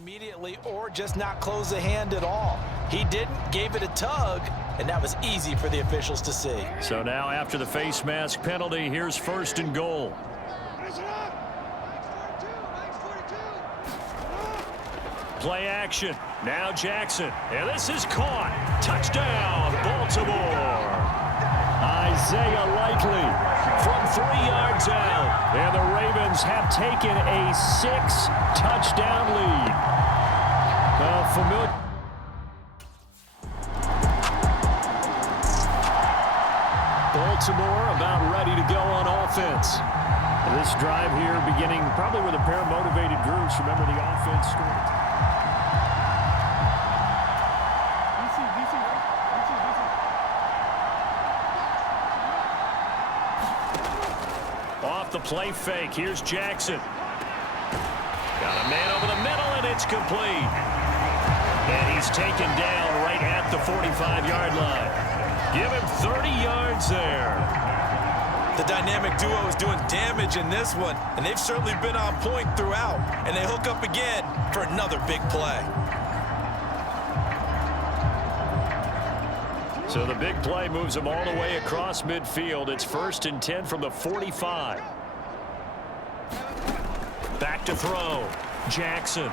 immediately or just not close the hand at all. He didn't, gave it a tug, and that was easy for the officials to see. So now after the face mask penalty, here's first and goal. Play action. Now Jackson. And this is caught. Touchdown, Baltimore. Isaiah Likely from 3 yards out. And the Ravens have taken a 6-touchdown lead. Familiar. Baltimore about ready to go on offense. This drive here beginning probably with a pair of motivated groups. Remember the offense scored. Off the play fake. Here's Jackson. Got a man over the middle, and it's complete. And he's taken down right at the 45-yard line. Give him 30 yards there. The dynamic duo is doing damage in this one, and they've certainly been on point throughout. And they hook up again for another big play. So the big play moves them all the way across midfield. It's 1st and 10 from the 45. Back to throw. Jackson.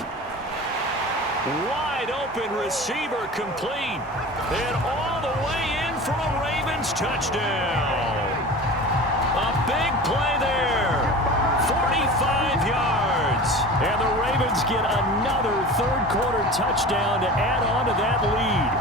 Wide open receiver complete. And all the way in for a Ravens touchdown. A big play there. 45 yards. And the Ravens get another third-quarter touchdown to add on to that lead.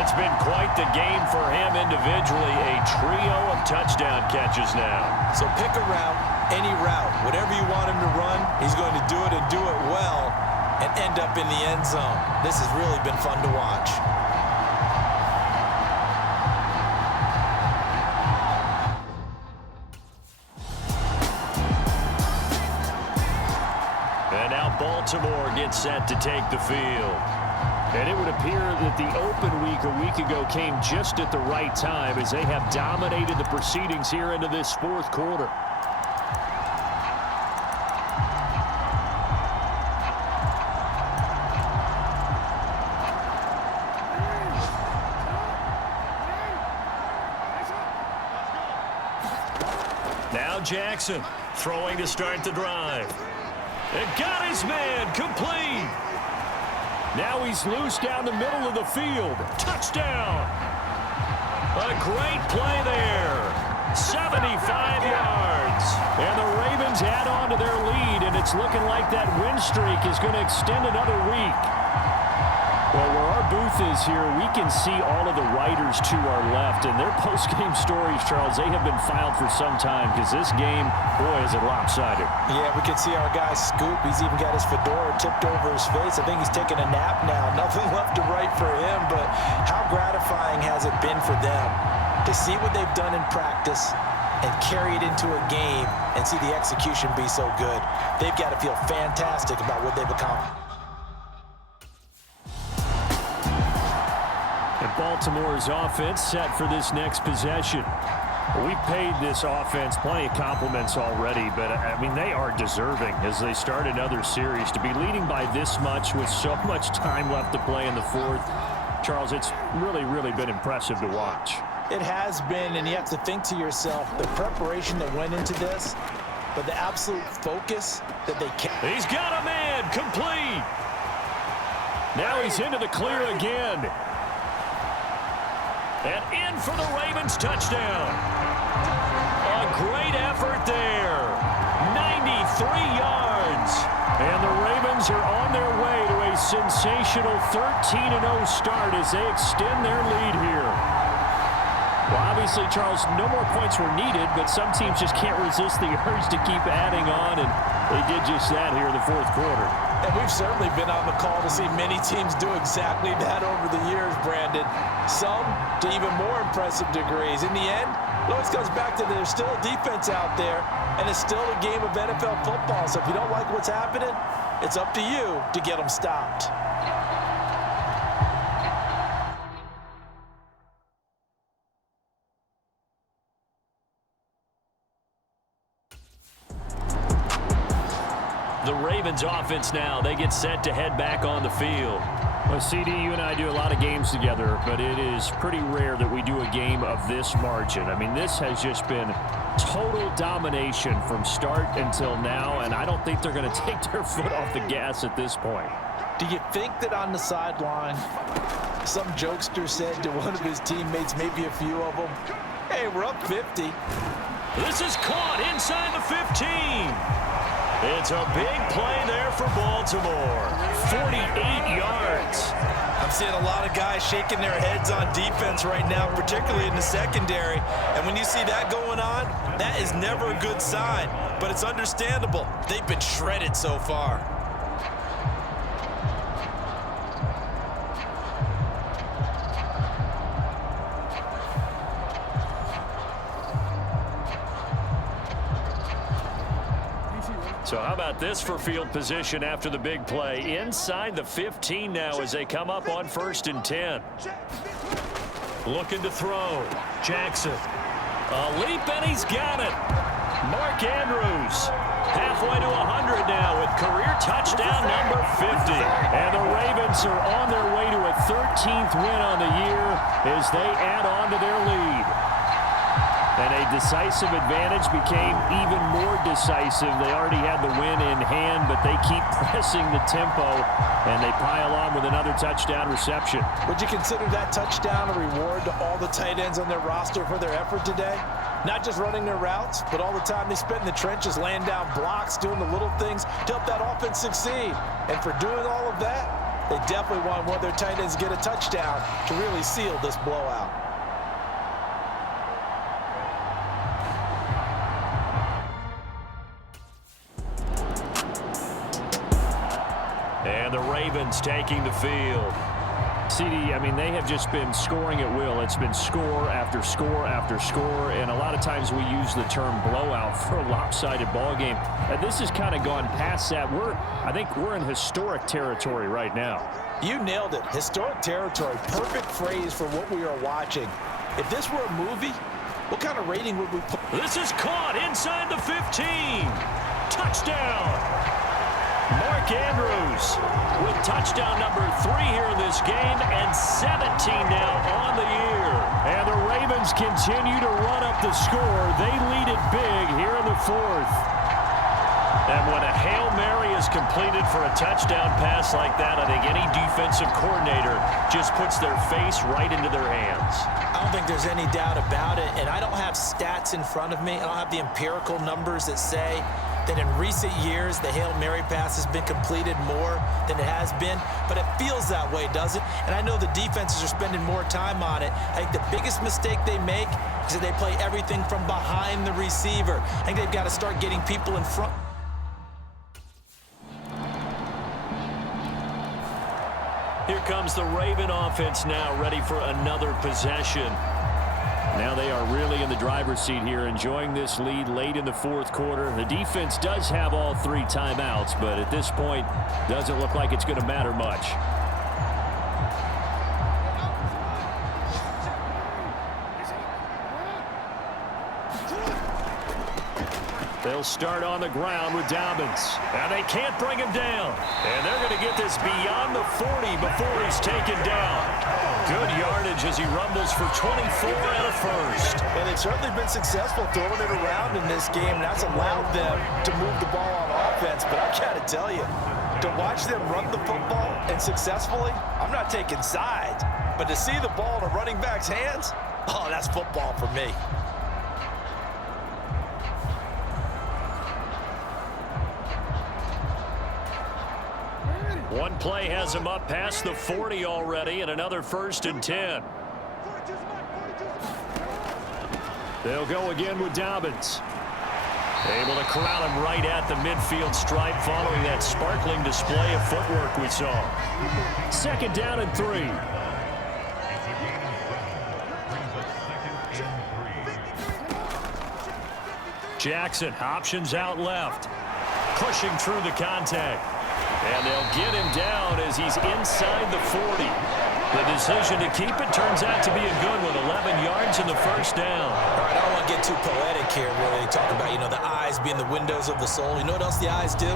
It's been quite the game for him individually. A trio of touchdown catches now. So pick a route, any route. Whatever you want him to run, he's going to do it and do it well and end up in the end zone. This has really been fun to watch. And now Baltimore gets set to take the field. And it would appear that the open week a week ago came just at the right time as they have dominated the proceedings here into this fourth quarter. Now Jackson throwing to start the drive. It got his man complete. Now he's loose down the middle of the field. Touchdown. A great play there. 75 yards. And the Ravens add on to their lead, and it's looking like that win streak is going to extend another week. Well, where our booth is here, we can see all of the writers to our left, and their post-game stories, Charles, they have been filed for some time because this game, boy, is it lopsided. Yeah, we can see our guy Scoop. He's even got his fedora tipped over his face. I think he's taking a nap now. Nothing left to write for him, but how gratifying has it been for them to see what they've done in practice and carry it into a game and see the execution be so good. They've got to feel fantastic about what they've accomplished. Baltimore's offense set for this next possession. We've paid this offense plenty of compliments already, but, I mean, they are deserving as they start another series. To be leading by this much with so much time left to play in the fourth, Charles, it's really been impressive to watch. It has been, and you have to think to yourself, the preparation that went into this, but the absolute focus that they kept. He's got a man complete. Now he's into the clear again. And in for the Ravens touchdown. A great effort there. 93 yards. And the Ravens are on their way to a sensational 13-0 start as they extend their lead here. Well, obviously, Charles, no more points were needed, but some teams just can't resist the urge to keep adding on, and they did just that here in the fourth quarter. And we've certainly been on the call to see many teams do exactly that over the years, Brandon. Some to even more impressive degrees. In the end, it always comes back to there's still a defense out there, and it's still a game of NFL football. So if you don't like what's happening, it's up to you to get them stopped. The Ravens offense now, they get set to head back on the field. Well, CD, you and I do a lot of games together, but it is pretty rare that we do a game of this margin. I mean, this has just been total domination from start until now, and I don't think they're going to take their foot off the gas at this point. Do you think that on the sideline, some jokester said to one of his teammates, maybe a few of them, hey, we're up 50. This is caught inside the 15. It's a big play there for Baltimore. 48 yards. I'm seeing a lot of guys shaking their heads on defense right now, particularly in the secondary. And when you see that going on, that is never a good sign. But it's understandable. They've been shredded so far. So how about this for field position after the big play? Inside the 15 now as they come up on 1st and 10. Looking to throw. Jackson. A leap and he's got it. Mark Andrews. Halfway to 100 now with career touchdown number 50. And the Ravens are on their way to a 13th win on the year as they add on to their lead. And a decisive advantage became even more decisive. They already had the win in hand, but they keep pressing the tempo, and they pile on with another touchdown reception. Would you consider that touchdown a reward to all the tight ends on their roster for their effort today? Not just running their routes, but all the time they spent in the trenches, laying down blocks, doing the little things to help that offense succeed. And for doing all of that, they definitely want one of their tight ends to get a touchdown to really seal this blowout. And the Ravens taking the field. CD, I mean, they have just been scoring at will. It's been score after score after score, and a lot of times we use the term blowout for a lopsided ball game. And this has kind of gone past that. I think we're in historic territory right now. You nailed it. Historic territory. Perfect phrase for what we are watching. If this were a movie, what kind of rating would we put? This is caught inside the 15. Touchdown. Mark Andrews with touchdown number 3 here in this game and 17 now on the year. And the Ravens continue to run up the score. They lead it big here in the 4th. And when a Hail Mary is completed for a touchdown pass like that, I think any defensive coordinator just puts their face right into their hands. I don't think there's any doubt about it, and I don't have stats in front of me. I don't have the empirical numbers that say that in recent years the Hail Mary pass has been completed more than it has been, but it feels that way, doesn't it? And I know the defenses are spending more time on it. I think the biggest mistake they make is that they play everything from behind the receiver. I think they've got to start getting people in front. Here comes the Raven offense now, ready for another possession. Now they are really in the driver's seat here, enjoying this lead late in the 4th quarter. The defense does have all 3 timeouts, but at this point, doesn't look like it's going to matter much. They'll start on the ground with Dobbins. Now they can't bring him down. And they're going to get this beyond the 40 before he's taken down. Good yardage as he rumbles for 24 and a first. And they've certainly been successful throwing it around in this game. And that's allowed them to move the ball on offense. But I got to tell you, to watch them run the football and successfully, I'm not taking sides. But to see the ball in a running back's hands, oh, that's football for me. One play has him up past the 40 already, and another 1st and 10. They'll go again with Dobbins. Able to corral him right at the midfield stripe following that sparkling display of footwork we saw. 2nd down and 3. Jackson options out left. Pushing through the contact. And they'll get him down as he's inside the 40. The decision to keep it turns out to be a good one. 11 yards in the 1st down. All right, I don't want to get too poetic here, really. Talk about, the eyes being the windows of the soul. You know what else the eyes do?